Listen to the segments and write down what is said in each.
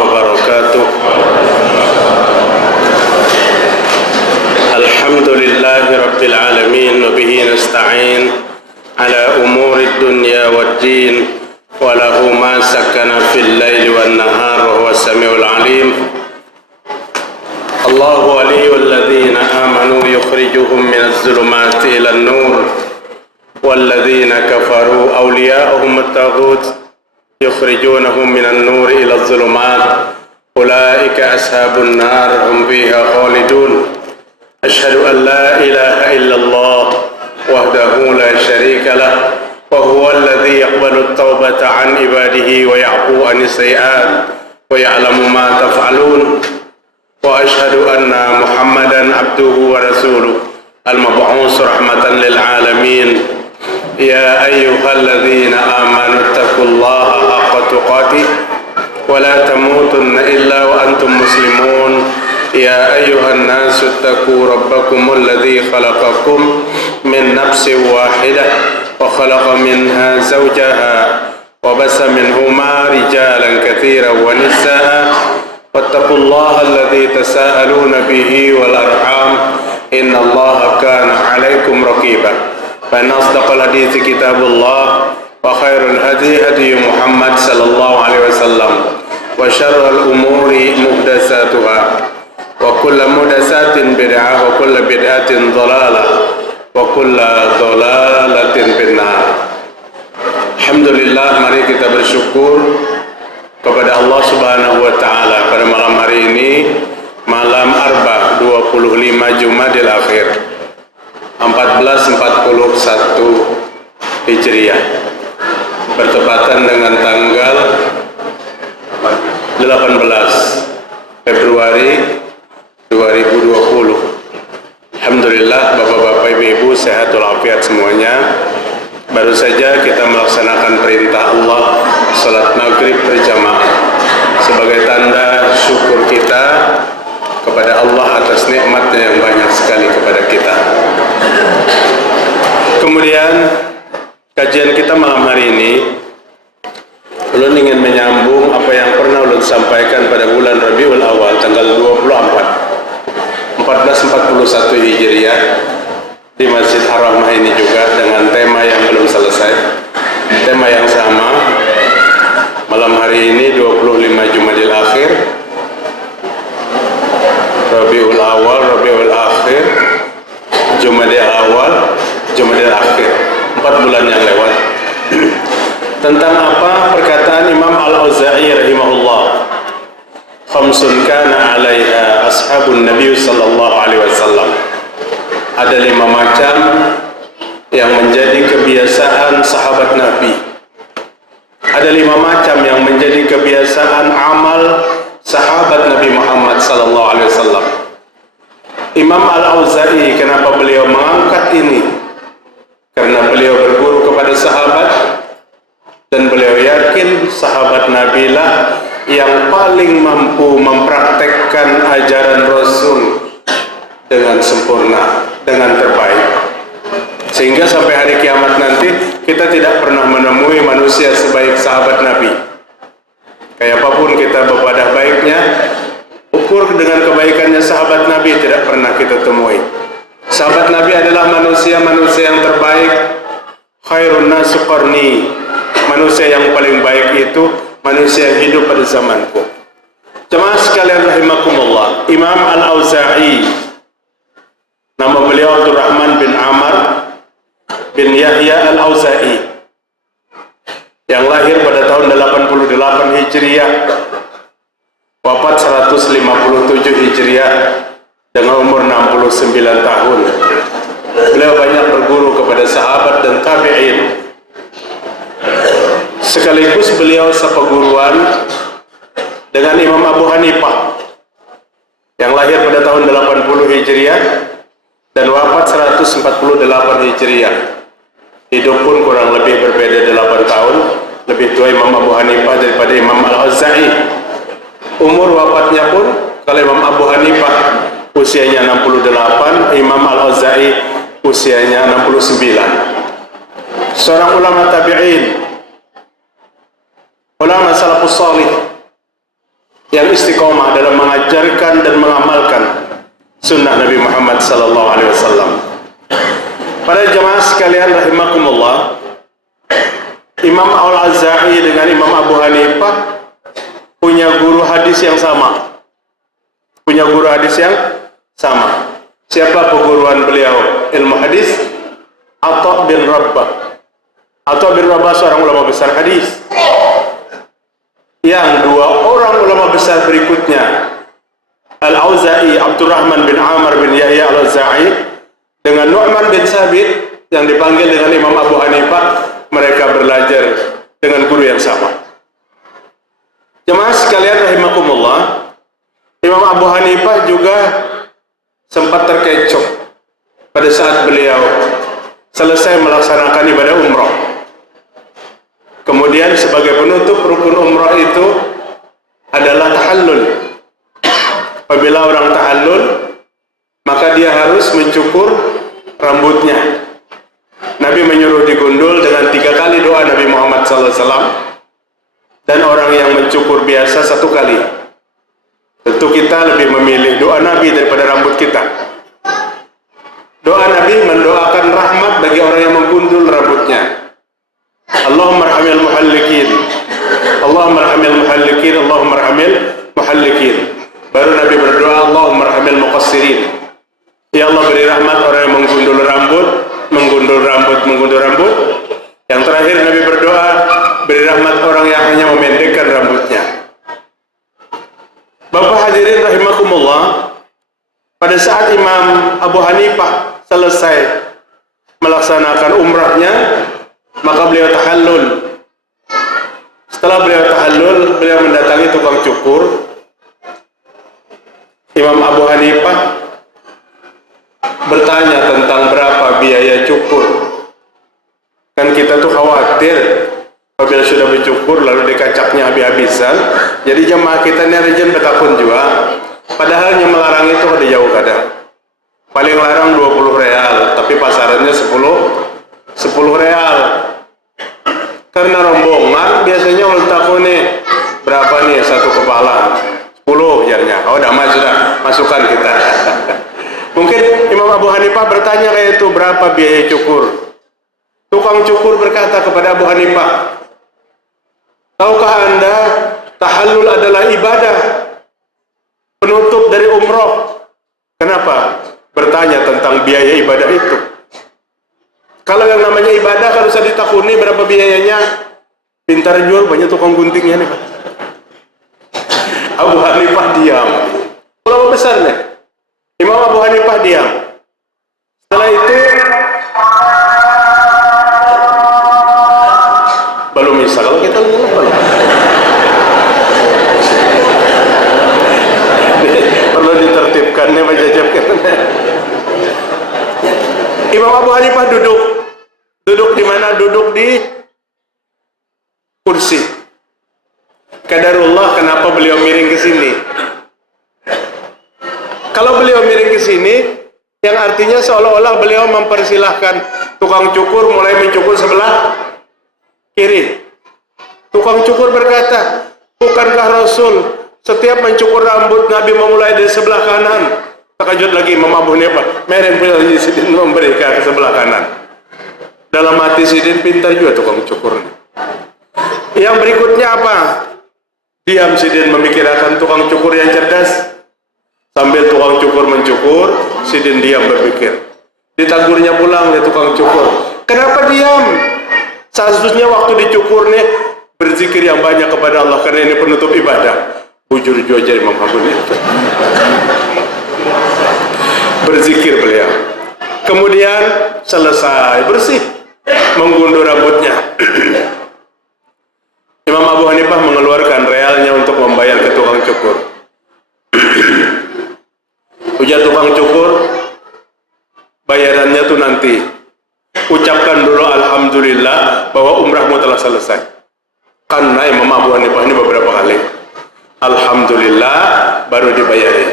وبركاته. الحمد لله رب العالمين وبه نستعين على أمور الدنيا والدين وله ما سكن في الليل والنهار وهو السميع العليم. الله ولي الذين آمنوا يخرجهم من الظلمات إلى النور والذين كفروا أولياؤهم الطاغوت يخرجونهم من النور إلى الظلمات أولئك أصحاب النار هم فيها خالدون. أشهد أن لا إله إلا الله وحده لا شريك له وهو الذي يقبل التوبة عن عباده ويعفو عن السيئات ويعلم ما تفعلون. وأشهد أن محمدا عبده ورسوله المبعوث رحمة للعالمين. يا أيها الذين آمنوا اتقوا الله حق تقاته ولا تموتن إلا وأنتم مسلمون. يا أيها الناس اتقوا ربكم الذي خلقكم من نفس واحدة وخلق منها زوجها وبث منهما رجالا كثيرا ونساء واتقوا الله الذي تساءلون به والأرحام إن الله كان عليكم رقيبا. فإن أصدق الحديث كتاب الله وخير الهدي هدي محمد صلى الله عليه وسلم وشر الأمور محدثاتها وكل محدثات بدعة وكل بدعة ضلالة وكل ضلالة في النار. Alhamdulillah, mari kita bersyukur kepada Allah Subhanahu wa taala pada malam hari ini, malam Arba 25 Jumadil Akhir 1441 Hijriah, bertepatan dengan tanggal 18 Februari 2020. Alhamdulillah, Bapak-bapak, Ibu-ibu sehat walafiat semuanya. Baru saja kita melaksanakan perintah Allah salat maghrib berjamaah sebagai tanda syukur kita kepada Allah atas nikmatnya yang banyak sekali kepada kita. Kemudian kajian kita malam hari ini, ulun ingin menyambung apa yang pernah ulun sampaikan pada bulan Rabiul Awal tanggal 1441 Hijriah di Masjid Ar-Rahmah ini juga, dengan tema yang belum selesai, tema yang sama. Malam hari ini 25 Jumadil Akhir, Rabiul Awal, Rabiul Akhir, Jumadil Awal, Jumadil Akhir, 4 bulan yang lewat. Tentang apa perkataan Imam Al-Auza'i rahimahullah, khamsun kana 'alaiha ashabun Nabi sallallahu alaihi wasallam. Ada 5 macam yang menjadi kebiasaan sahabat Nabi. Ada 5 macam yang menjadi kebiasaan amal sahabat Nabi Muhammad sallallahu alaihi wasallam. Imam Al-Auza'i, kenapa beliau mengangkat ini? Karena beliau berguru kepada sahabat dan beliau yakin sahabat Nabi lah yang paling mampu mempraktekkan ajaran Rasul dengan sempurna, dengan terbaik. Sehingga sampai hari kiamat nanti kita tidak pernah menemui manusia sebaik sahabat Nabi. Kayak apapun kita berpadah baiknya, ukur dengan kebaikannya sahabat Nabi tidak pernah kita temui. Sahabat Nabi adalah manusia-manusia yang terbaik. Khairun nasu qarni, manusia yang paling baik itu manusia yang hidup pada zamanku. Jemaah sekalian rahimakumullah, Imam Al-Auza'i, nama beliau Abdurrahman bin Amr bin Yahya Al-Auza'i, yang lahir pada tahun 88 Hijriah, wafat 157 Hijriah dengan umur 69 tahun. Beliau banyak berguru kepada sahabat dan tabi'in. Sekaligus beliau sepeguruan dengan Imam Abu Hanifah yang lahir pada tahun 80 Hijriah dan wafat 148 Hijriah. Hidup pun kurang lebih berbeda 8 tahun. Lebih tua Imam Abu Hanifah daripada Imam Al-Auza'i. Umur wafatnya pun, kalau Imam Abu Hanifah usianya 68, Imam Al-Auza'i usianya 69. Seorang ulama tabi'in, ulama salafus salih, yang istiqomah dalam mengajarkan dan mengamalkan sunnah Nabi Muhammad sallallahu alaihi wasallam. Para jemaah sekalian rahimakumullah, Imam Al-Auza'i dengan Imam Abu Hanifah punya guru hadis yang sama. Punya guru hadis yang sama. Siapa perguruan beliau ilmu hadis? Atha bin Rabbah. Atha bin Rabbah seorang ulama besar hadis. Yang dua orang ulama besar berikutnya, Al-Auza'i, Abdurrahman bin Amr bin Yahya Al-Auza'i dengan Nu'man bin Sabit yang dipanggil dengan Imam Abu Hanifah, mereka belajar dengan guru yang sama. Jemaah sekalian rahimakumullah, Imam Abu Hanifah juga sempat terkecoh pada saat beliau selesai melaksanakan ibadah umrah. Kemudian sebagai penutup rukun umrah itu adalah tahallul. Apabila orang tahallul, maka dia harus mencukur rambutnya. Nabi menyuruh digundul dengan 3 kali doa Nabi Muhammad SAW, dan orang yang mencukur biasa 1 kali. Tentu kita lebih memilih doa Nabi daripada rambut kita. Doa Nabi mendoakan rahmat bagi orang yang menggundul rambutnya. Allahumma arhamil muhallikin, Allahumma arhamil muhallikin, Allahumma arhamil muhallikin. Baru Nabi berdoa Allahumma arhamil muqassirin. Ya Allah, beri rahmat orang yang menggundul rambut. Yang terakhir Nabi berdoa, beri rahmat orang yang hanya memendekkan rambutnya. Bapak hadirin rahimakumullah, pada saat Imam Abu Hanifah selesai melaksanakan umrahnya, maka beliau tahallul. Setelah beliau tahallul, beliau mendatangi tukang cukur. Imam Abu Hanifah bertanya tentang berapa biaya cukur. Kan kita tuh khawatir apabila sudah bercukur lalu dikacapnya habis-habisan. Jadi jemaah kita ini rajin betakun juga. Padahal yang melarang itu ada jauh kadang. Paling larang 20 real, tapi pasarannya 10 real. Karena rombongan biasanya ultaku nih berapa nih satu kepala? 10 jarnya. Oh, damai sudah, masukkan kita. Mungkin Imam Abu Hanifah bertanya kayak itu, berapa biaya cukur? Tukang cukur berkata kepada Abu Hanifah, tahukah Anda tahallul adalah ibadah, penutup dari umroh? Kenapa bertanya tentang biaya ibadah itu? Kalau yang namanya ibadah, kalau bisa ditakuni berapa biayanya, pintar jual, banyak tukang guntingnya nih Pak. Abu Hanifah diam. Ulama besar nih. Imam Abu Hanifah diam. Setelah itu belum bisa. Kalau kita lihat belum. Perlu ditertibkan nih Pak Jajab. Imam Abu Hanifah duduk di mana? Duduk di kursi. Qadarullah, kenapa beliau miring ke sini? Kalau beliau miring ke sini, yang artinya seolah-olah beliau mempersilahkan tukang cukur mulai mencukur sebelah kiri. Tukang cukur berkata, bukankah Rasul setiap mencukur rambut Nabi memulai dari sebelah kanan? Terkejut lagi Imam Abu Hanifah, meren punya Sidin memberikan ke sebelah kanan. Dalam hati Sidin, pintar juga tukang cukur. Yang berikutnya apa? Diam Sidin memikirkan tukang cukur yang cerdas. Sambil tukang cukur mencukur, Sidin diam berpikir. Ditagurnya pulang ya tukang cukur. Kenapa diam? Seharusnya waktu dicukur nih berzikir yang banyak kepada Allah, karena ini penutup ibadah. Bujur juga Imam Abu Hanifah. Berzikir beliau. Kemudian selesai bersih, menggundur rambutnya. Imam Abu Hanifah mengeluarkan realnya untuk membayar ke tukang cukur. Ujar tukang cukur, bayarannya tuh nanti. Ucapkan dulu alhamdulillah bahwa umrahmu telah selesai. Karena Imam Abu Hanifah ini beberapa kali alhamdulillah baru dibayarin.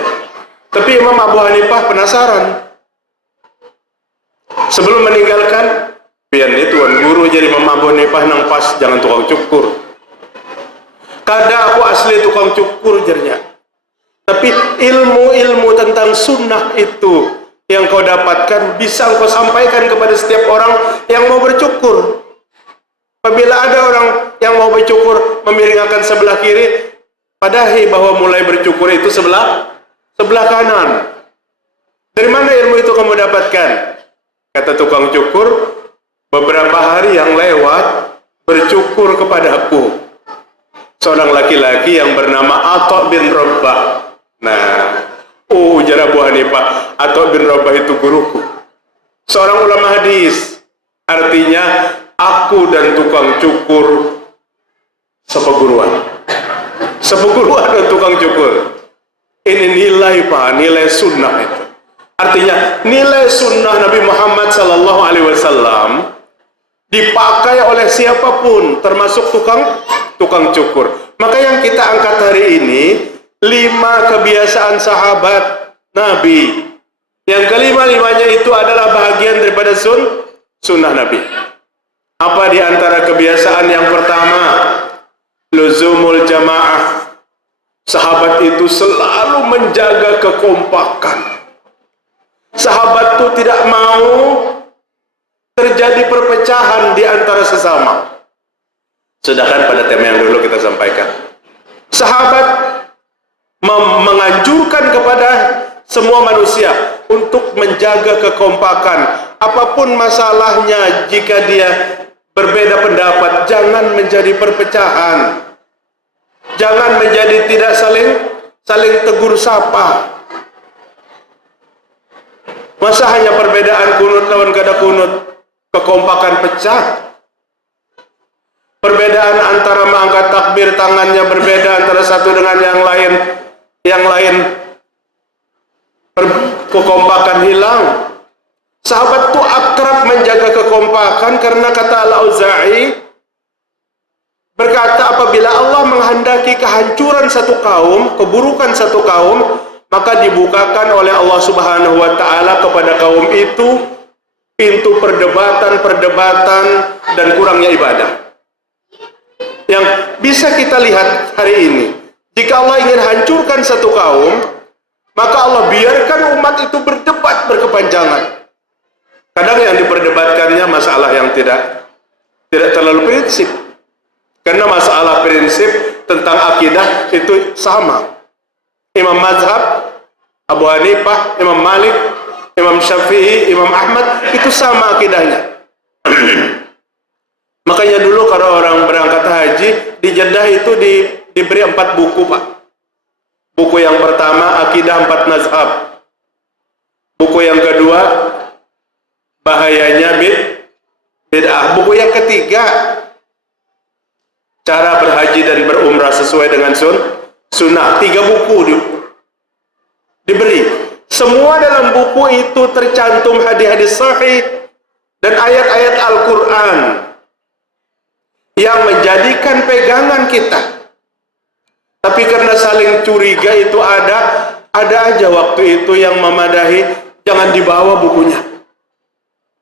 Tapi Imam Abu Hanifah penasaran. Sebelum meninggalkan, pian ini tuan guru jadi Imam Abu Hanifah nang pas jangan tukang cukur. Kada aku asli tukang cukur jernya. Tapi ilmu-ilmu tentang sunnah itu yang kau dapatkan bisa kau sampaikan kepada setiap orang yang mau bercukur. Apabila ada orang yang mau bercukur memiringkan sebelah kiri, padahi bahwa mulai bercukur itu sebelah kanan. Dari mana ilmu itu kamu dapatkan? Kata tukang cukur, beberapa hari yang lewat bercukur kepadaku seorang laki-laki yang bernama Atha bin Rabbah. Nah, ujar Abu Hanifah, Atha bin Rabbah itu guruku, seorang ulama hadis. Artinya aku dan tukang cukur sepeguruan dan tukang cukur. Ini nilai Pak, nilai sunnah itu. Artinya nilai sunnah Nabi Muhammad sallallahu alaihi wasallam dipakai oleh siapapun, termasuk tukang cukur. Maka yang kita angkat hari ini 5 kebiasaan sahabat Nabi. Yang kelima-limanya itu adalah bahagian daripada sunnah Nabi. Apa di antara kebiasaan yang pertama? Luzumul jamaah. Sahabat itu selalu menjaga kekompakan. Sahabat itu tidak mau terjadi perpecahan di antara sesama. Sedangkan pada tema yang dulu kita sampaikan, sahabat menganjurkan kepada semua manusia untuk menjaga kekompakan. Apapun masalahnya, jika dia berbeda pendapat, jangan menjadi perpecahan. Jangan menjadi tidak saling tegur sapa. Masa hanya perbedaan kunut lawan kada kunut, kekompakan pecah. Perbedaan antara mengangkat takbir, tangannya berbeda antara satu dengan yang lain kekompakan hilang. Sahabat itu akrab menjaga kekompakan karena kata Al-Auza'i berkata, apabila Allah menghendaki kehancuran satu kaum, keburukan satu kaum, maka dibukakan oleh Allah Subhanahu wa taala kepada kaum itu pintu perdebatan dan kurangnya ibadah. Yang bisa kita lihat hari ini, jika Allah ingin hancurkan satu kaum, maka Allah biarkan umat itu berdebat berkepanjangan. Kadang yang diperdebatkannya masalah yang tidak terlalu prinsip. Karena masalah prinsip tentang akidah itu sama. Imam mazhab, Abu Hanifah, Imam Malik, Imam Syafi'i, Imam Ahmad, itu sama akidahnya. Makanya dulu kalau orang berangkat haji di Jeddah itu diberi 4 buku Pak. Buku yang pertama Akidah 4 Mazhab. Buku yang kedua Bahayanya Bid'ah. Buku yang ketiga Cara berhaji dan berumrah sesuai dengan sunnah. 3 buku diberi. Semua dalam buku itu tercantum hadis-hadis sahih dan ayat-ayat Al-Quran yang menjadikan pegangan kita. Tapi karena saling curiga itu ada aja waktu itu yang memadahi, jangan dibawa bukunya.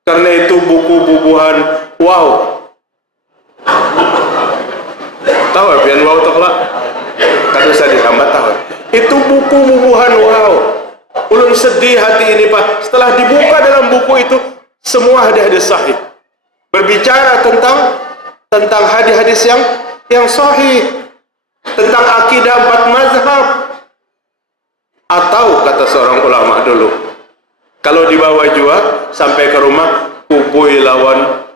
Karena itu buku bubuhan wow. Tahu pian wow tak lah. Kan usah disambat tahu. Itu buku bubuhan wow. Ulun sedih hati ini Pak. Setelah dibuka dalam buku itu semua hadis-hadis sahih. Berbicara tentang hadis-hadis yang sahih, tentang akidah 4 mazhab. Atau kata seorang ulama dulu, kalau dibawa jua sampai ke rumah, kubui lawan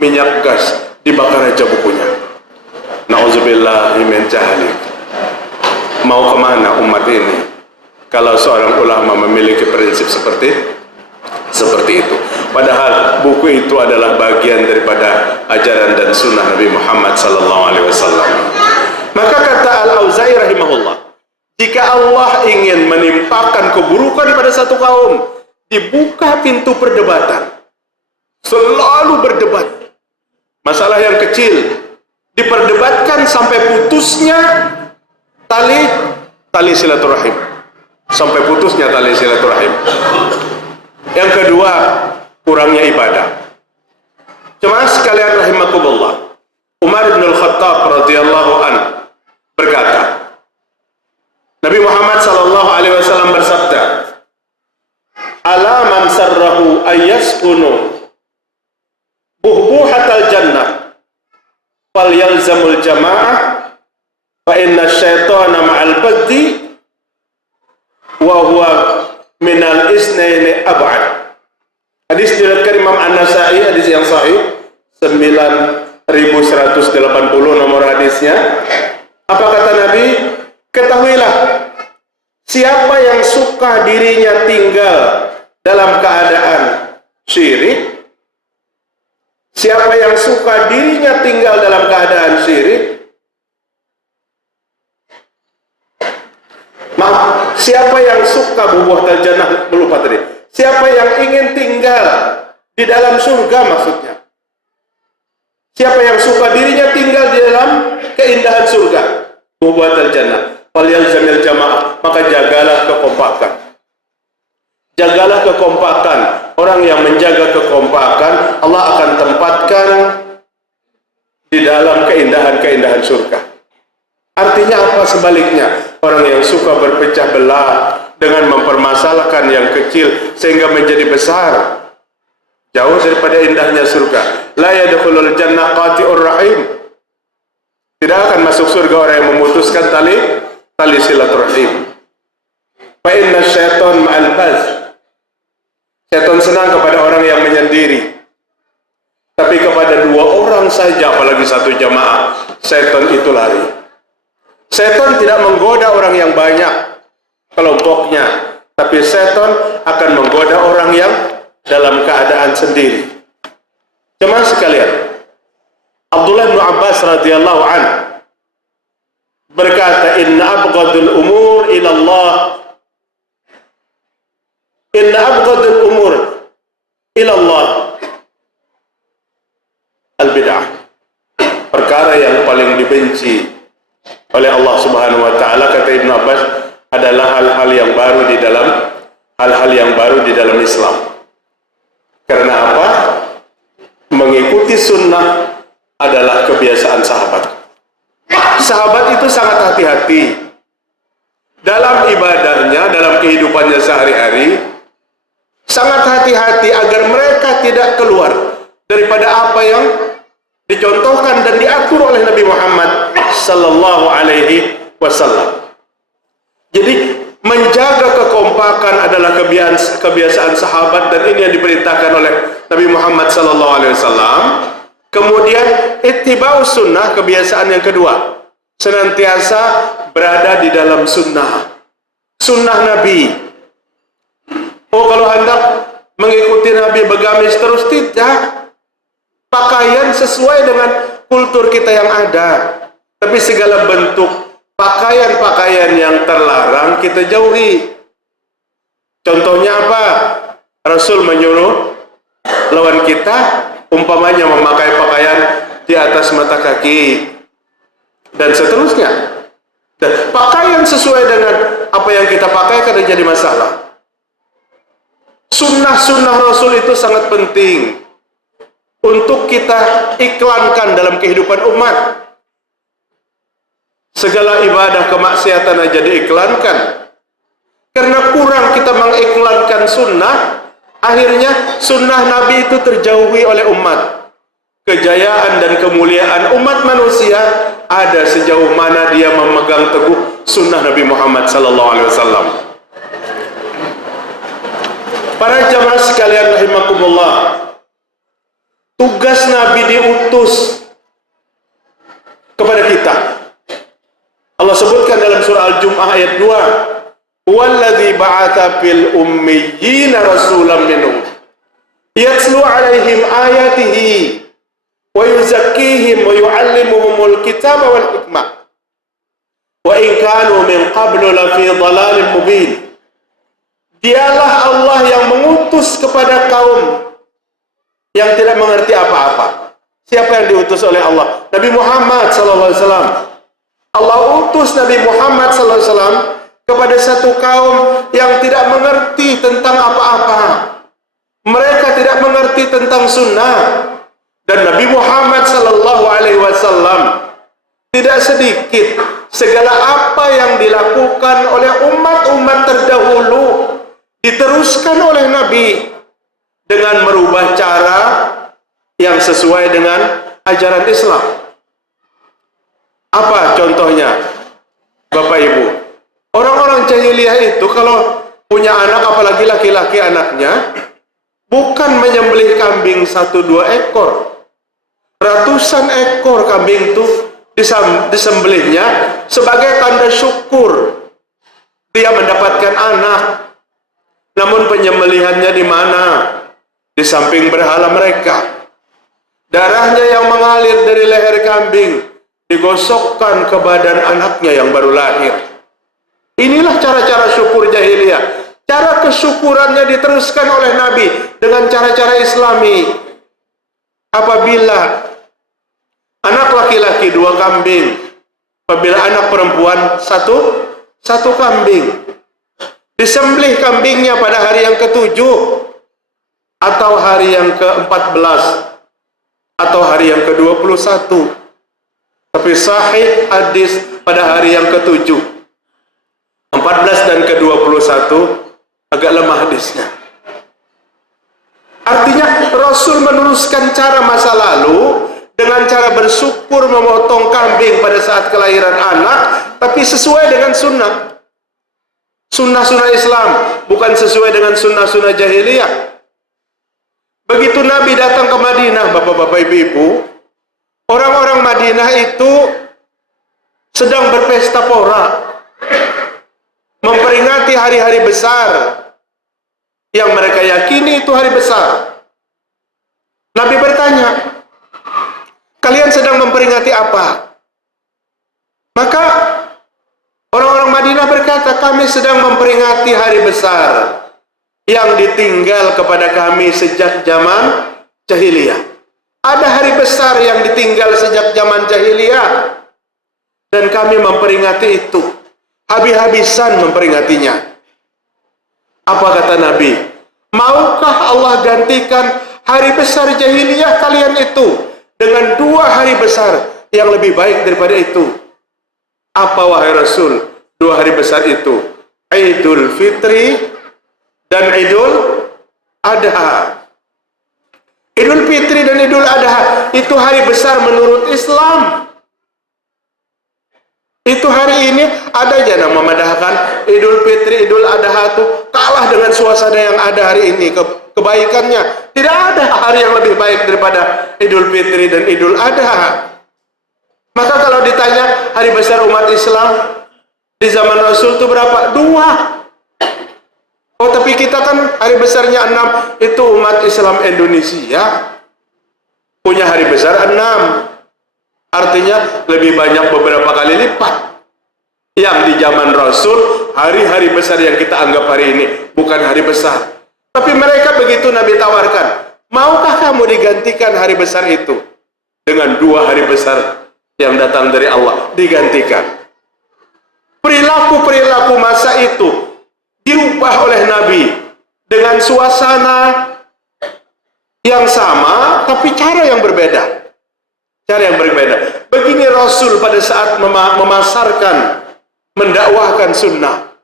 minyak gas, dibakar aja bukunya. Nauzubillahi min jahli. Mau kemana umat ini kalau seorang ulama memiliki prinsip seperti itu? Padahal buku itu adalah bagian daripada ajaran dan sunnah Nabi Muhammad SAW. Maka kata Al-Auza'i rahimahullah, jika Allah ingin menimpakan keburukan pada satu kaum, dibuka pintu perdebatan. Selalu berdebat. Masalah yang kecil diperdebatkan sampai putusnya tali silaturahim. Sampai putusnya tali silaturahim. Yang kedua, kurangnya ibadah. Jemaah sekalian rahimakumullah, Umar bin Al-Khattab radhiyallahu anhu berkata, Nabi Muhammad sallallahu alaihi wasallam bersabda, "Ala man sarrahu ayyaskunu buhbuhatal jannah falyalzamul jamaah fa inna syaitana ma'al baddi wa huwa minal isnaini ab'ad." Hadis diriwayatkan Imam An-Nasa'i, hadis yang sahih 9180 nomor hadisnya. Apa kata Nabi? Ketahuilah, siapa yang suka dirinya tinggal dalam keadaan syirik, siapa yang suka dirinya tinggal dalam keadaan syirik, maaf, siapa yang suka bubuhatal jannah, lupa tadi, siapa yang ingin tinggal di dalam surga maksudnya, siapa yang suka dirinya tinggal di dalam keindahan surga, bubuhatal jannah, falyalzamil jamaah, maka jagalah kekompakan. Jagalah kekompakan. Orang yang menjaga kekompakan, Allah akan tempatkan di dalam keindahan-keindahan surga. Artinya apa sebaliknya? Orang yang suka berpecah belah dengan mempermasalahkan yang kecil sehingga menjadi besar, jauh daripada indahnya surga. La yadkhulul jannah qati'ur rahim. Tidak akan masuk surga orang yang memutuskan tali silaturahim. Fa inna syaitan ma'al baz. Syaitan senang kepada orang yang menyendiri. Tapi kepada dua orang saja, apalagi satu jamaah, syaitan itu lari. Syaitan tidak menggoda orang yang banyak kelompoknya, tapi syaitan akan menggoda orang yang dalam keadaan sendiri. Jemaah sekalian, Abdullah bin Abbas radhiyallahu anhu berkata, "Inna abghadul umur ila Allah, inna abghadul umur ila Allah al-bid'ah." Perkara yang paling dibenci oleh Allah Subhanahu wa taala, kata Ibnu Abbas, adalah hal-hal yang baru di dalam Islam. Karena apa? Mengikuti sunnah adalah kebiasaan sahabat. Sahabat itu sangat hati-hati dalam ibadahnya, dalam kehidupannya sehari-hari, sangat hati-hati agar mereka tidak keluar daripada apa yang dicontohkan dan diatur oleh Nabi Muhammad sallallahu alaihi wasallam. Jadi menjaga kekompakan adalah kebiasaan sahabat, dan ini yang diperintahkan oleh Nabi Muhammad sallallahu alaihi wasallam. Kemudian ittiba'us sunnah, kebiasaan yang kedua, senantiasa berada di dalam sunnah Nabi. Oh, kalau hendak mengikuti Nabi bergamis terus, tidak. Pakaian sesuai dengan kultur kita yang ada, tapi segala bentuk pakaian-pakaian yang terlarang kita jauhi. Contohnya apa? Rasul menyuruh lawan kita umpamanya memakai pakaian di atas mata kaki dan seterusnya. Dan pakaian sesuai dengan apa yang kita pakai kadang jadi masalah. Sunnah Rasul itu sangat penting untuk kita iklankan dalam kehidupan umat. Segala ibadah kemaksiatan aja diiklankan. Karena kurang kita mengiklankan sunnah, akhirnya sunnah Nabi itu terjauhi oleh umat. Kejayaan dan kemuliaan umat manusia ada sejauh mana dia memegang teguh sunnah Nabi Muhammad SAW. Para jamaah sekalian rahimakumullah, tugas Nabi diutus kepada kita. Allah sebutkan dalam surah Al-Jum'ah ayat 2, "Walladzi ba'atsa fil ummiyina rasulan minhum yatslu 'alaihim ayatihi wa yuzakkihim wa yu'allimuhumul kitaba wal hikmah wa in kanu min qablu lafi dhalalin mubin." Dialah Allah yang mengutus kepada kaum yang tidak mengerti apa-apa. Siapa yang diutus oleh Allah? Nabi Muhammad SAW. Allah utus Nabi Muhammad SAW kepada satu kaum yang tidak mengerti tentang apa-apa. Mereka tidak mengerti tentang sunnah. Dan Nabi Muhammad SAW tidak sedikit segala apa yang dilakukan oleh umat-umat terdahulu diteruskan oleh Nabi dengan merubah cara yang sesuai dengan ajaran Islam. Apa contohnya, Bapak Ibu? Orang-orang jahiliyah itu kalau punya anak, apalagi laki-laki anaknya, bukan menyembelih kambing 1-2 ekor. Ratusan ekor kambing itu disembelihnya sebagai tanda syukur dia mendapatkan anak. Namun penyembelihannya di mana? Di samping berhala mereka. Darahnya yang mengalir dari leher kambing digosokkan ke badan anaknya yang baru lahir. Inilah cara-cara syukur jahiliyah. Cara kesyukurannya diteruskan oleh Nabi dengan cara-cara Islami. Apabila anak laki-laki 2 kambing, apabila anak perempuan 1 kambing, disembelih kambingnya pada hari yang ke-7 atau hari yang ke-14 atau hari yang ke-21. Tapi sahih hadis pada hari yang ke-7, 14 dan ke-21 agak lemah hadisnya. Artinya Rasul meneruskan cara masa lalu dengan cara bersyukur memotong kambing pada saat kelahiran anak, tapi sesuai dengan sunnah. Sunnah-sunnah Islam, bukan sesuai dengan sunnah-sunnah jahiliyah. Begitu Nabi datang ke Madinah, Bapak-bapak, Ibu-ibu, orang-orang Madinah itu sedang berpesta pora, memperingati hari-hari besar yang mereka yakini itu hari besar. Nabi bertanya, kalian sedang memperingati apa? Maka orang-orang Madinah berkata, kami sedang memperingati hari besar yang ditinggal kepada kami sejak zaman jahiliyah. Ada hari besar yang ditinggal sejak zaman jahiliyah dan kami memperingati itu. Habis-habisan memperingatinya. Apa kata Nabi? Maukah Allah gantikan hari besar jahiliyah kalian itu dengan 2 hari besar yang lebih baik daripada itu? Apa wahai Rasul 2 hari besar itu? Idul Fitri dan Idul Adha. Idul Fitri dan Idul Adha itu hari besar menurut Islam. Itu hari ini ada aja yang memadahkan Idul Fitri, Idul Adha itu kalah dengan suasana yang ada hari ini. Kebaikannya tidak ada hari yang lebih baik daripada Idul Fitri dan Idul Adha. Maka kalau ditanya hari besar umat Islam di zaman Rasul itu berapa? 2. Oh, tapi kita kan hari besarnya 6. Itu umat Islam Indonesia punya hari besar 6. Artinya lebih banyak beberapa kali lipat. Yang di zaman Rasul, hari-hari besar yang kita anggap hari ini bukan hari besar. Tapi mereka begitu Nabi tawarkan, maukah kamu digantikan hari besar itu dengan 2 hari besar yang datang dari Allah? Digantikan. Perilaku-perilaku masa itu dirubah oleh Nabi dengan suasana yang sama, tapi cara yang berbeda. Cara yang berbeda. Begini Rasul pada saat memasarkan, mendakwahkan sunnah.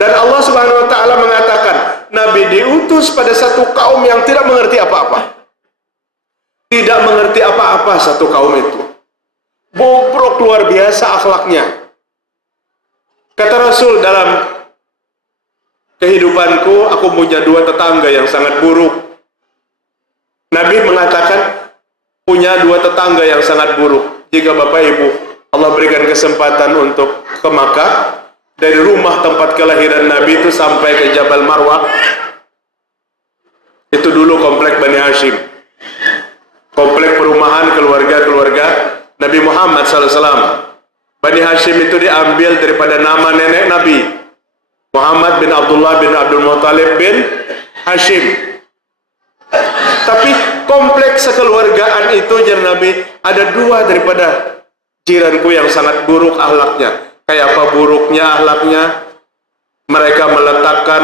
Dan Allah Subhanahu wa Ta'ala mengatakan, Nabi diutus pada satu kaum yang tidak mengerti apa-apa. Tidak mengerti apa-apa satu kaum itu. Bobrok luar biasa akhlaknya. Kata Rasul, dalam kehidupanku aku punya 2 tetangga yang sangat buruk. Nabi mengatakan, punya 2 tetangga yang sangat buruk. Jika Bapak Ibu Allah berikan kesempatan untuk ke Makkah, dari rumah tempat kelahiran Nabi itu sampai ke Jabal Marwah, itu dulu komplek Bani Hashim, komplek perumahan keluarga-keluarga Nabi Muhammad SAW. Bani Hashim itu diambil daripada nama nenek Nabi, Muhammad bin Abdullah bin Abdul Muttalib bin Hashim. Tapi kompleks sekeluargaan itu jar Nabi, ada 2 daripada jiranku yang sangat buruk akhlaknya. Kayak apa buruknya akhlaknya? Mereka meletakkan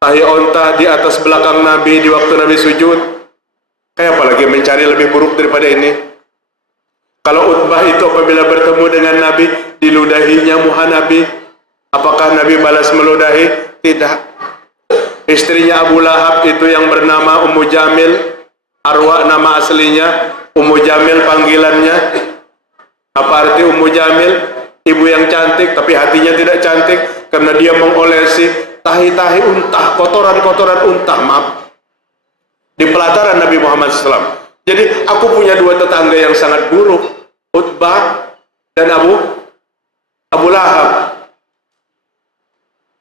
tahi onta di atas belakang Nabi di waktu Nabi sujud. Kayak apa lagi mencari lebih buruk daripada ini? Kalau Utbah itu apabila bertemu dengan Nabi, diludahinya muha Nabi. Apakah Nabi balas meludahi? Tidak. Istrinya Abu Lahab itu yang bernama Ummu Jamil, Arwa nama aslinya, Ummu Jamil panggilannya. Apa arti Ummu Jamil? Ibu yang cantik, tapi hatinya tidak cantik, karena dia mengolesi tahi-tahi unta, kotoran-kotoran unta, maaf, di pelataran Nabi Muhammad SAW. Jadi aku punya dua tetangga yang sangat buruk, Utbah dan Abu Lahab.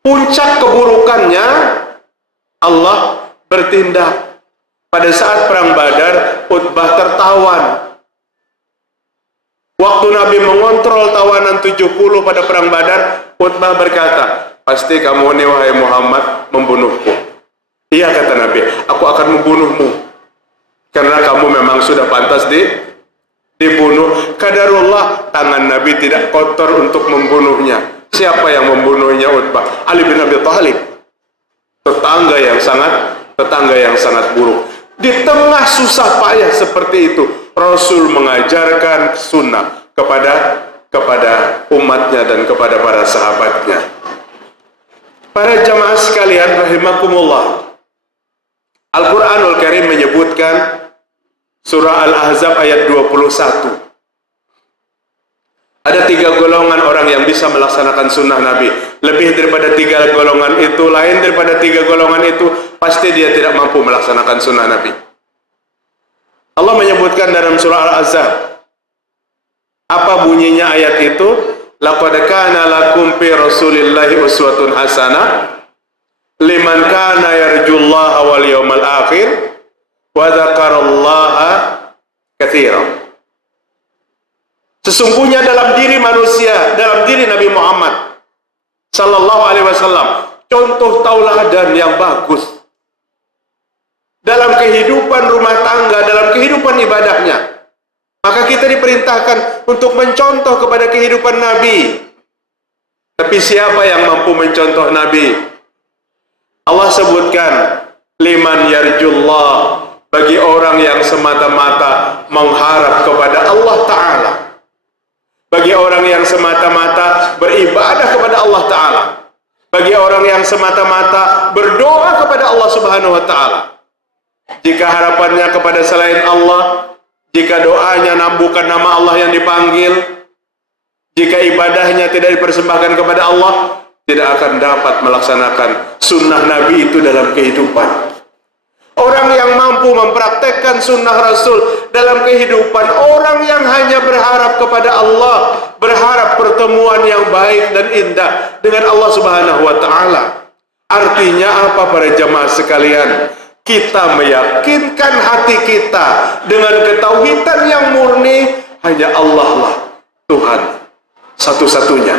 Puncak keburukannya, Allah bertindak. Pada saat perang Badar, Utbah tertawan. Waktu Nabi mengontrol tawanan 70 pada perang Badar, Utbah berkata, pasti kamu ini wahai Muhammad membunuhku. Iya kata Nabi, aku akan membunuhmu, karena kamu memang sudah pantas dibunuh. Qadarullah, tangan Nabi tidak kotor untuk membunuhnya. Siapa yang membunuhnya? Utbah. Ali bin Abi Thalib. Tetangga yang sangat buruk. Di tengah susah payah seperti itu, Rasul mengajarkan sunnah kepada umatnya dan kepada para sahabatnya. Para jamaah sekalian rahimakumullah, Al-Quranul Karim menyebutkan surah Al-Ahzab ayat 21. Ada 3 golongan orang yang bisa melaksanakan sunnah Nabi. Lebih daripada 3 golongan itu, lain daripada 3 golongan itu, pasti dia tidak mampu melaksanakan sunnah Nabi. Allah menyebutkan dalam surah Al-Ahzab. Apa bunyinya ayat itu? Laqad kana lakum fi Rasulillahi uswatun hasanah liman kana yarjullaha wal yawmal akhir wa dzakarallaha katsiran. Sesungguhnya dalam diri manusia, dalam diri Nabi Muhammad sallallahu alaihi wasallam, contoh tauladan yang bagus dalam kehidupan rumah tangga, dalam kehidupan ibadahnya. Maka kita diperintahkan untuk mencontoh kepada kehidupan Nabi. Tapi siapa yang mampu mencontoh Nabi? Allah sebutkan, liman yarjullah, bagi orang yang semata-mata mengharap kepada Allah Ta'ala, bagi orang yang semata-mata beribadah kepada Allah Ta'ala, bagi orang yang semata-mata berdoa kepada Allah Subhanahu wa Ta'ala. Jika harapannya kepada selain Allah, jika doanya bukan nama Allah yang dipanggil, jika ibadahnya tidak dipersembahkan kepada Allah, tidak akan dapat melaksanakan sunnah Nabi itu dalam kehidupan. Orang yang mampu mempraktekkan sunnah Rasul dalam kehidupan, orang yang hanya berharap kepada Allah, berharap pertemuan yang baik dan indah dengan Allah Subhanahu wa Ta'ala. Artinya apa para jamaah sekalian? Kita meyakinkan hati kita dengan ketauhidan yang murni, hanya Allah lah Tuhan satu-satunya.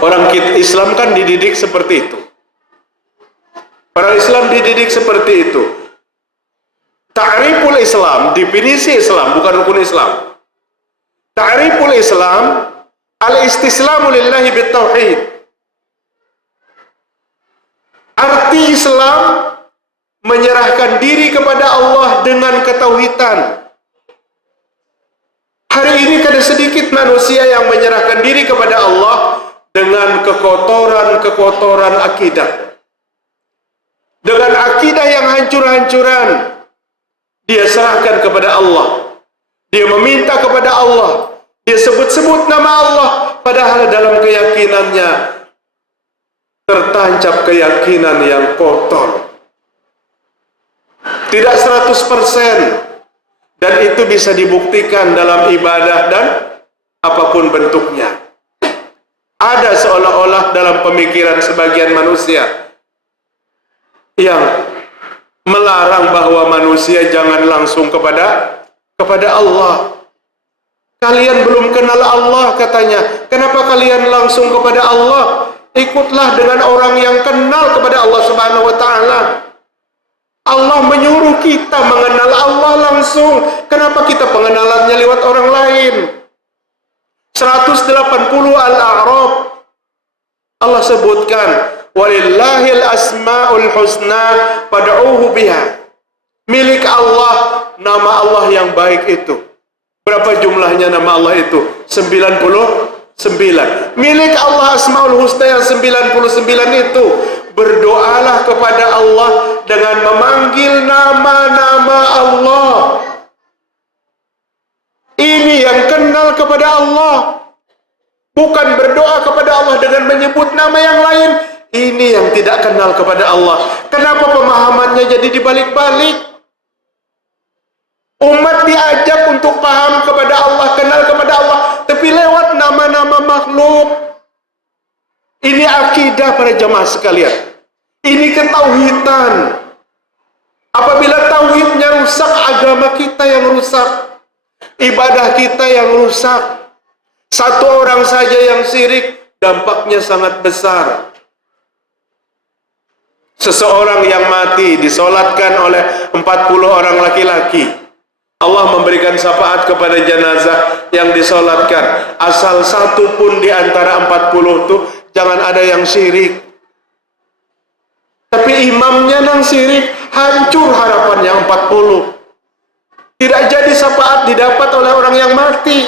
Orang Islam kan dididik seperti itu. Para Islam dididik seperti itu. Ta'riful Islam, definisi Islam, bukan rukun Islam. Ta'riful Islam, al-istislamu lillahi bitauhid. Arti Islam, menyerahkan diri kepada Allah dengan ketauhidan. Hari ini ada sedikit manusia yang menyerahkan diri kepada Allah dengan kekotoran-kekotoran akidah. Dengan akidah yang hancur-hancuran, dia serahkan kepada Allah. Dia meminta kepada Allah. Dia sebut-sebut nama Allah, padahal dalam keyakinannya tertancap keyakinan yang kotor. Tidak 100%, dan itu bisa dibuktikan dalam ibadah dan apapun bentuknya. Ada seolah-olah dalam pemikiran sebagian manusia yang melarang bahwa manusia jangan langsung kepada Allah. Kalian belum kenal Allah katanya. Kenapa kalian langsung kepada Allah? Ikutlah dengan orang yang kenal kepada Allah Subhanahu wa Ta'ala. Allah menyuruh kita mengenal Allah langsung. Kenapa kita pengenalannya lewat orang lain? 180 Al-A'raf Allah sebutkan, walillahil asma'ul husna fad'uhu biha. Milik Allah, nama Allah yang baik itu. Berapa jumlahnya nama Allah itu? 99. Milik Allah Asmaul Husna yang 99 itu. Berdoalah kepada Allah dengan memanggil nama-nama Allah. Ini yang kenal kepada Allah. Bukan berdoa kepada Allah dengan menyebut nama yang lain. Ini yang tidak kenal kepada Allah. Kenapa pemahamannya jadi dibalik-balik? Umat diajak untuk paham kepada Allah, kenal kepada Allah, tapi lewat nama-nama makhluk. Ini akidah para jamaah sekalian. Ini ketauhidan. Apabila tauhidnya rusak, agama kita yang rusak, ibadah kita yang rusak. Satu orang saja yang syirik, dampaknya sangat besar. Seseorang yang mati disolatkan oleh 40 orang laki-laki. Allah memberikan syafaat kepada jenazah yang disolatkan. Asal satu pun di antara 40 itu jangan ada yang syirik. Tapi imamnya yang syirik, hancur harapan yang 40. Tidak jadi syafaat didapat oleh orang yang mati.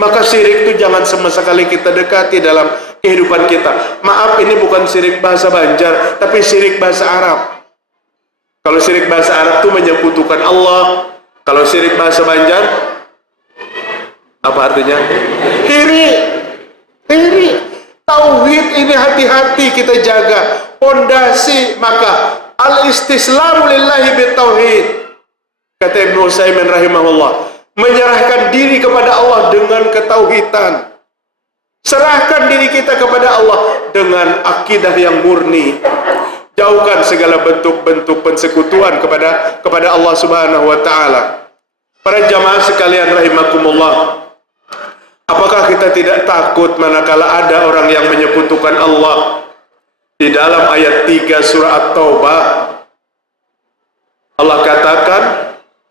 Maka syirik itu jangan sama sekali kita dekati dalam kehidupan kita. Maaf, ini bukan syirik bahasa Banjar, tapi syirik bahasa Arab. Kalau syirik bahasa Arab itu menyekutukan Allah. Kalau syirik bahasa Banjar, apa artinya? Hiri. Tauhid ini hati-hati kita jaga. Pondasi, maka al-istislamu lillahi bitauhid. Kata Ibnu Utsaimin rahimahullah, menyerahkan diri kepada Allah dengan ketauhidan. Serahkan diri kita kepada Allah dengan akidah yang murni. Jauhkan segala bentuk-bentuk persekutuan kepada Allah Subhanahu wa taala. Para jamaah sekalian rahimakumullah, apakah kita tidak takut manakala ada orang yang menyekutukan Allah? Di dalam ayat 3 surah At-Taubah, Allah katakan,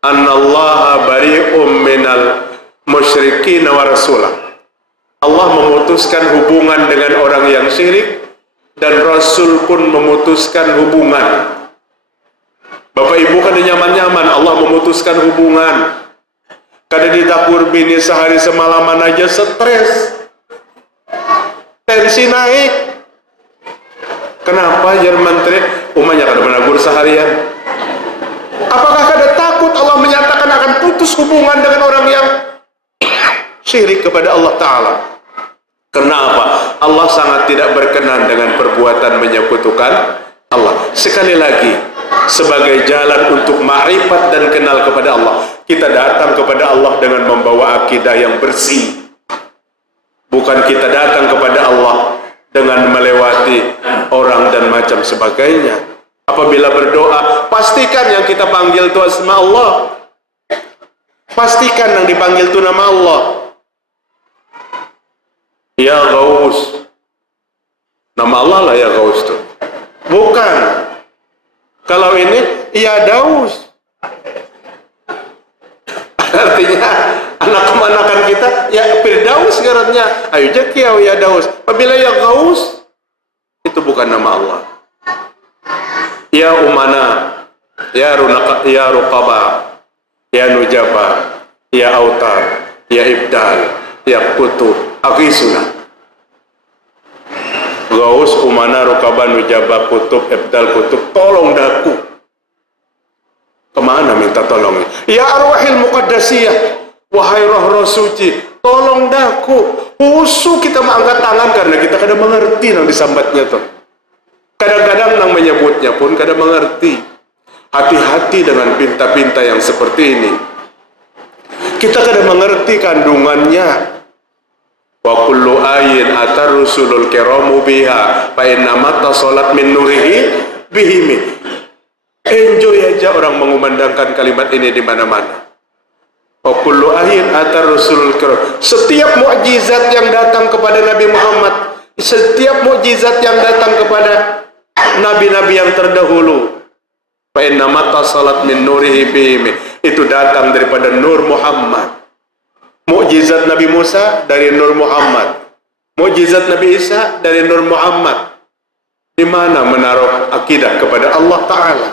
"Annallaha bari'um minal musyrikin wa rasulah." Allah memutuskan hubungan dengan orang yang syirik, dan Rasul pun memutuskan hubungan. Bapak ibu kada nyaman-nyaman, Allah memutuskan hubungan. Kada di dapur bini sehari semalaman aja stres, tensi naik. Kenapa jar menteri? Umanya kada menagur seharian. Apakah kada takut Allah menyatakan akan putus hubungan dengan orang yang syirik kepada Allah Ta'ala? Kenapa? Allah sangat tidak berkenan dengan perbuatan menyekutukan Allah. Sekali lagi, sebagai jalan untuk ma'rifat dan kenal kepada Allah, kita datang kepada Allah dengan membawa akidah yang bersih. Bukan kita datang kepada Allah dengan melewati orang dan macam sebagainya. Apabila berdoa, pastikan yang kita panggil itu asma Allah. Pastikan yang dipanggil itu nama Allah. Ya Ghaus, nama Allah lah ya Ghaus itu. Bukan. Kalau ini ya Daus. Artinya anak kemanakan kita ya Firdaus sekarangnya. Ayo jakiau ya Daus. Apabila ya Ghaus, itu bukan nama Allah. Ya Umana, ya Ruqaba, ya Nujaba, ya Autar, ya Ibdal, ya Kutub, Agisuna. Ghaus, Umana, Ruqaba, Nujaba, Kutub, Ibdal, Kutub, tolong daku. Kemana minta tolongnya? Ya Arwahil Muqaddasiyah, wahai roh-roh suci, tolong daku. Usuh kita mengangkat tangan karena kita kadang mengerti yang disambatnya tuh. Kadang-kadang nang menyebutnya pun kadang mengerti. Hati-hati dengan pinta-pinta yang seperti ini. Kita kadang mengerti kandungannya. Wa kullu ayin atar rusulul kiramu biha fa inna mata salat min nurihi bihimi. Enjoy aja orang mengumandangkan kalimat ini di mana-mana. Wa kullu ayin atar rusulul kiram. Setiap mukjizat yang datang kepada Nabi Muhammad, setiap mukjizat yang datang kepada nabi-nabi yang terdahulu, fa inna mata salat min nurihi bihimi, itu datang daripada nur Muhammad. Mukjizat Nabi Musa dari Nur Muhammad. Mukjizat Nabi Isa dari Nur Muhammad. Di mana menaruh akidah kepada Allah Ta'ala?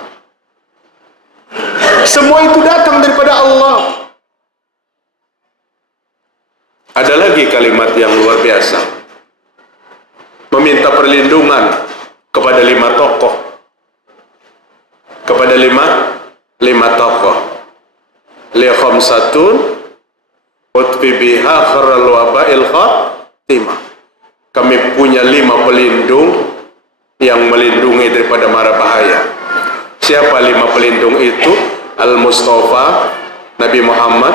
Semua itu datang daripada Allah. Ada lagi kalimat yang luar biasa, meminta perlindungan kepada 5 tokoh, kepada lima tokoh. Li khamsatun utfi biha kharral waba'il khatimah. Kami punya 5 pelindung yang melindungi daripada mara bahaya. Siapa 5 pelindung itu? Al-Mustafa, Nabi Muhammad,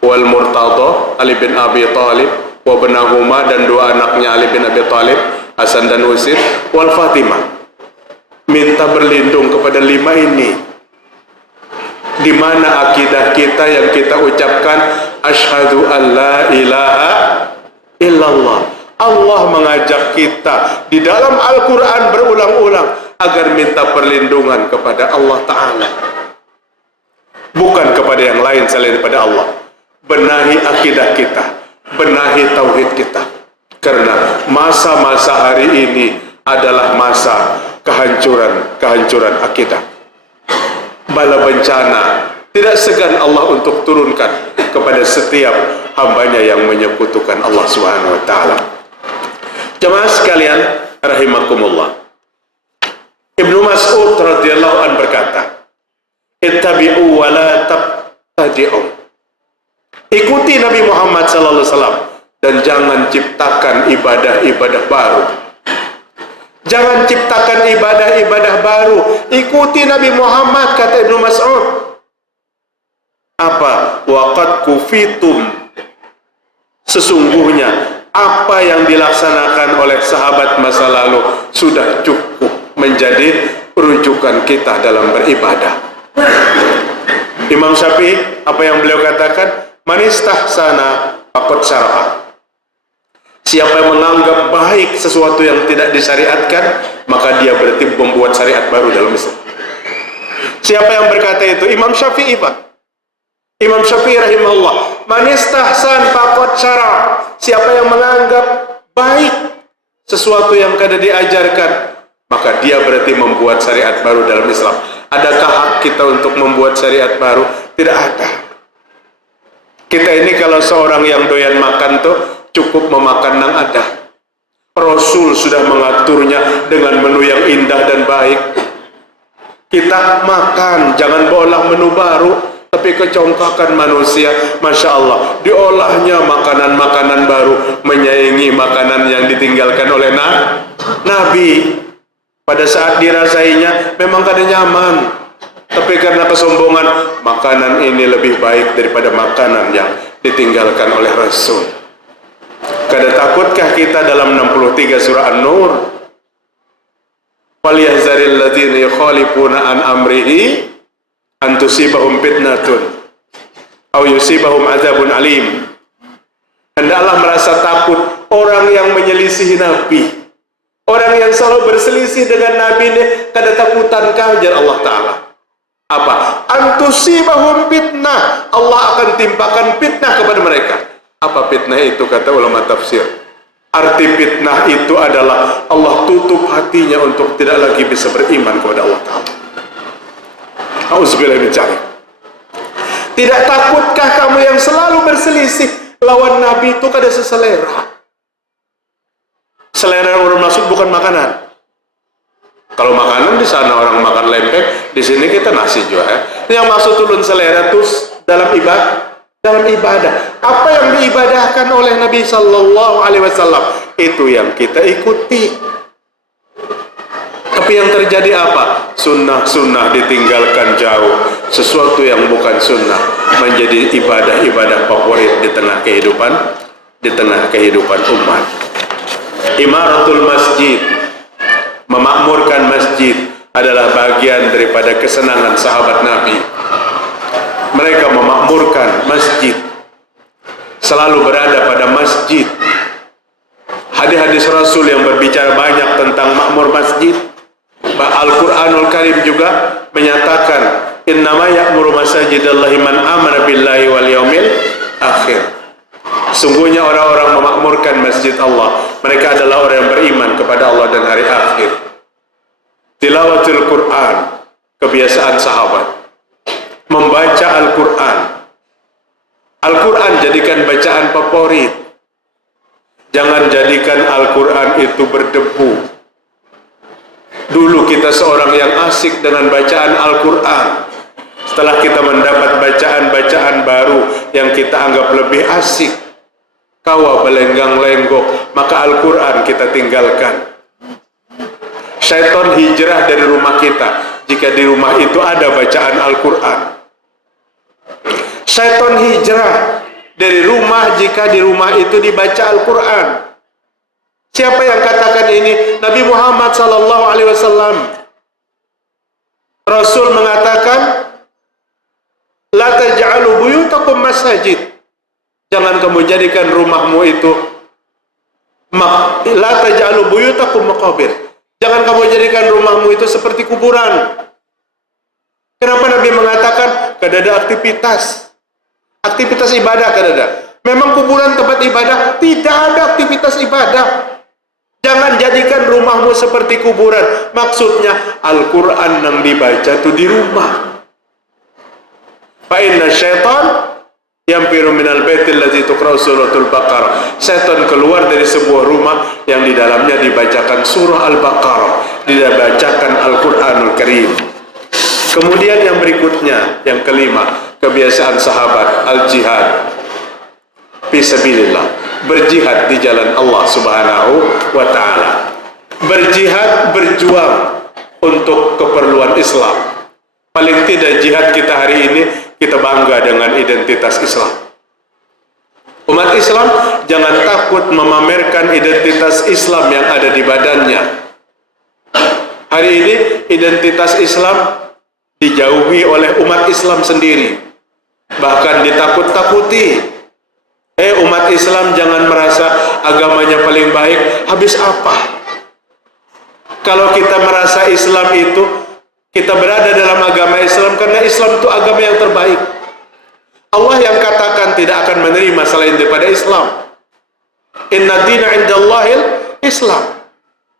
wal Murtada, Ali bin Abi Thalib, wa benahuma, dan 2 anaknya Ali bin Abi Thalib, Hasan dan Husain, wal Fatimah. Minta berlindung kepada 5 ini. Di mana akidah kita yang kita ucapkan asyhadu an la ilaha illallah. Allah mengajak kita di dalam Al-Quran berulang-ulang agar minta perlindungan kepada Allah Ta'ala, bukan kepada yang lain selain daripada Allah. Benahi akidah kita, benahi tauhid kita, karena masa-masa hari ini adalah masa kehancuran akidah. Bala bencana tidak segan Allah untuk turunkan kepada setiap hambanya yang menyekutukan Allah Subhanahu wa Ta'ala. Jemaah sekalian rahimakumullah, Ibnu Mas'ud radhiyallahu an berkata, ittabi'u wa la tabtadi'u. Ikuti Nabi Muhammad sallallahu alaihi wasallam dan jangan ciptakan ibadah-ibadah baru. Jangan ciptakan ibadah-ibadah baru. Ikuti Nabi Muhammad, kata Ibnu Mas'ud. Apa? Waqad kufitum. Sesungguhnya apa yang dilaksanakan oleh sahabat masa lalu sudah cukup menjadi rujukan kita dalam beribadah. Imam Syafi'i, apa yang beliau katakan? Man istahsana faqad syara'a. Siapa yang menganggap baik sesuatu yang tidak disyariatkan, maka dia berarti membuat syariat baru dalam Islam. Siapa yang berkata itu? Imam Syafi'i, Pak. Imam Syafi'i rahimahullah, man istahsan faqad syara'a. Siapa yang menganggap baik sesuatu yang kada diajarkan, maka dia berarti membuat syariat baru dalam Islam. Adakah hak kita untuk membuat syariat baru? Tidak ada. Kita ini kalau seorang yang doyan makan tuh cukup memakan nang ada. Rasul sudah mengaturnya dengan menu yang indah dan baik. Kita makan, jangan bolah menu baru, tapi kecongkakan manusia, Masya Allah, diolahnya makanan-makanan baru, menyaingi makanan yang ditinggalkan oleh Nabi. Pada saat dirasainya memang kada nyaman, tapi karena kesombongan, makanan ini lebih baik daripada makanan yang ditinggalkan oleh Rasul. Kada takutkah kita dalam 63 surah An-Nur? Falyahzaril ladzina yukhalifuna an amrihi an tusibahum fitnatun aw yusibahum adzabun alim. Hendaklah merasa takut orang yang menyelisihi Nabi. Orang yang selalu berselisih dengan Nabi ini, kada takutan kajar Allah Ta'ala. Apa? Antusibahum fitnah. Allah akan timpakan fitnah kepada mereka. Apa fitnah itu? Kata ulama tafsir. Arti fitnah itu adalah Allah tutup hatinya untuk tidak lagi bisa beriman kepada Allah Ta'ala. Auzubillah min dzalik. Tidak takutkah kamu yang selalu berselisih lawan Nabi itu kada seselera? Selera yang bermaksud bukan makanan. Kalau makanan di sana orang makan lempek, di sini kita nasi juga. Yang maksud ulun selera itu dalam ibadah. Apa yang diibadahkan oleh Nabi Sallallahu Alaihi Wasallam itu yang kita ikuti. Tapi yang terjadi apa? Sunnah-sunnah ditinggalkan jauh. Sesuatu yang bukan sunnah menjadi ibadah-ibadah favorit di tengah kehidupan umat. Imaratul masjid, memakmurkan masjid, adalah bagian daripada kesenangan sahabat Nabi. Mereka memakmurkan masjid, selalu berada pada masjid. Hadis-hadis Rasul yang berbicara banyak tentang makmur masjid. Al-Quranul Karim juga menyatakan, innama ya'muru masajidallahi man amana billahi wal yaumil akhir. Sungguhnya orang-orang memakmurkan masjid Allah, mereka adalah orang yang beriman kepada Allah dan hari akhir. Tilawatul Quran, kebiasaan sahabat, membaca Al-Quran, Al-Quran jadikan bacaan favorit. Jangan jadikan Al-Quran itu berdebu. Dulu kita seorang yang asik dengan bacaan Al-Quran. Setelah kita mendapat bacaan-bacaan baru yang kita anggap lebih asik, kawa belenggang-lenggok, maka Al-Quran kita tinggalkan. Syaitan hijrah dari rumah kita jika di rumah itu ada bacaan Al-Quran. Syaitan hijrah dari rumah jika di rumah itu dibaca Al-Quran. Siapa yang katakan ini? Nabi Muhammad SAW. Rasul mengatakan, la taj'alu buyutakum masajid. Jangan kamu jadikan rumahmu itu la taj'alu buyutakum maqabir. Jangan kamu jadikan rumahmu itu seperti kuburan. Kenapa Nabi mengatakan? Kada ada aktivitas ibadah, kada ada. Memang kuburan tempat ibadah? Tidak ada aktivitas ibadah. Jangan jadikan rumahmu seperti kuburan. Maksudnya Al-Quran yang dibaca itu di rumah. Fa inna syaitan yamfiru minal baitil ladzi tuqra'u suratul Baqarah. Setan keluar dari sebuah rumah yang di dalamnya dibacakan surah Al-Baqarah, dibacakan Al-Qur'anul Karim. Kemudian yang berikutnya, yang kelima, kebiasaan sahabat al-jihad fisabilillah, berjihad di jalan Allah Subhanahu wa taala. Berjihad, berjuang untuk keperluan Islam. Paling tidak jihad kita hari ini, kita bangga dengan identitas Islam. Umat Islam jangan takut memamerkan identitas Islam yang ada di badannya. Hari ini identitas Islam dijauhi oleh umat Islam sendiri, bahkan ditakut-takuti. Umat Islam jangan merasa agamanya paling baik. Habis apa? Kalau kita merasa Islam itu, kita berada dalam agama Islam karena Islam itu agama yang terbaik. Allah yang katakan tidak akan menerima selain daripada Islam. Inna dina indallahil Islam.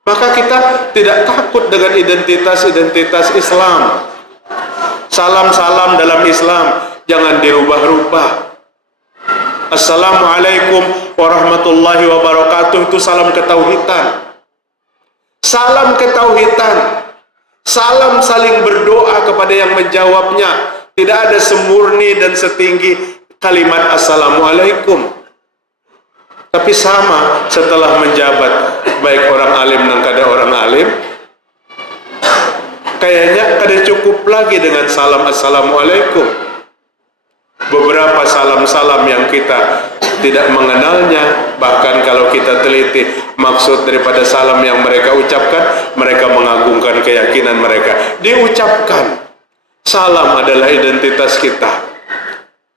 Maka kita tidak takut dengan identitas Islam. Salam-salam dalam Islam jangan dirubah-rubah. Assalamualaikum warahmatullahi wabarakatuh, itu salam ketauhidan. Salam ketauhidan. Salam saling berdoa kepada yang menjawabnya. Tidak ada semurni dan setinggi kalimat Assalamualaikum. Tapi sama setelah menjabat, baik orang alim dan kada orang alim, kayaknya kada cukup lagi dengan salam Assalamualaikum. Beberapa salam-salam yang kita tidak mengenalnya, bahkan kalau kita teliti maksud daripada salam yang mereka ucapkan, mereka mengagungkan keyakinan mereka. Diucapkan, salam adalah identitas kita.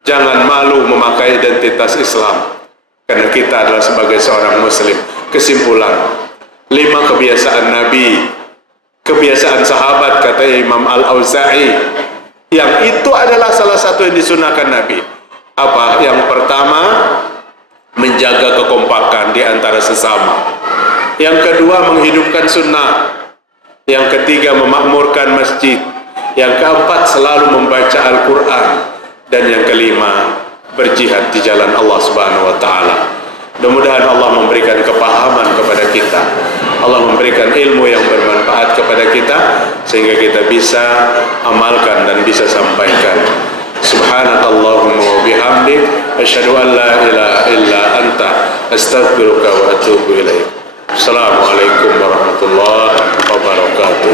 Jangan malu memakai identitas Islam, karena kita adalah sebagai seorang Muslim. Kesimpulan, 5 kebiasaan Nabi, kebiasaan sahabat, kata Imam Al-Auza'i, yang itu adalah salah satu yang disunahkan Nabi. Apa? Yang pertama, menjaga kekompakan di antara sesama. Yang kedua, menghidupkan sunnah. Yang ketiga, memakmurkan masjid. Yang keempat, selalu membaca Al-Quran. Dan yang kelima, berjihad di jalan Allah Subhanahu wa ta'ala. Mudah-mudahan Allah memberikan kepahaman kepada kita, Allah memberikan ilmu yang bermanfaat kepada kita, sehingga kita bisa amalkan dan bisa sampaikan. Subhanakallahumma wa bihamdik, asyhadu an la ilaha illa anta, astaghfiruka wa atubu ilaik. Assalamualaikum warahmatullahi wabarakatuh.